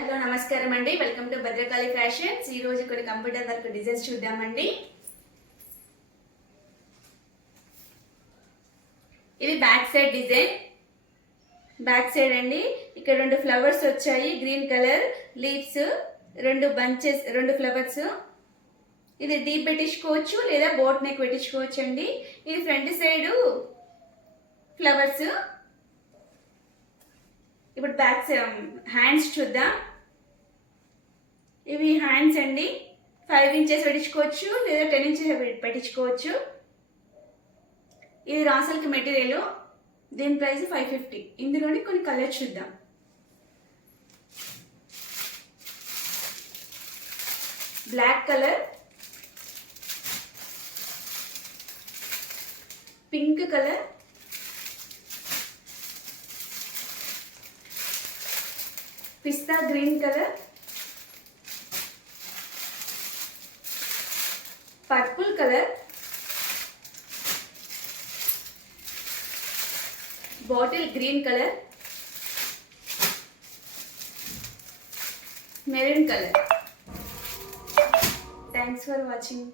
హలో నమస్కారం అండి. Welcome to Bhadrakali ఫ్యాషన్స్. ఈ రోజు కొన్ని కంప్యూటర్ వర్క్ డిజైన్స్ చూద్దామండి. ఇది back side design. Back side అండి, ఇక్కడ రెండు ఫ్లవర్స్ వచ్చాయి. గ్రీన్ కలర్ లీవ్స్, రెండు బంచెస్, రెండు ఫ్లవర్స్. ఇది డీప్ పెట్టించుకోవచ్చు లేదా బోట్ నెక్ పెట్టించుకోవచ్చు అండి. ఇది ఫ్రంట్ సైడ్ ఫ్లవర్స్. ఇప్పుడు బ్యాక్ హ్యాండ్స్ చూద్దాం. ఇవి హ్యాండ్స్ అండి. 5 ఇంచెస్ పెట్టించుకోవచ్చు లేదా 10 ఇంచెస్ పెట్టించుకోవచ్చు. ఇది రా సిల్క్ మెటీరియల్. దీని ప్రైస్ 550. ఇందులోని కొన్ని కలర్స్ చూద్దాం. Black colour, pink colour, pista green colour, purple colour, bottle green colour, maroon colour. Thanks for watching.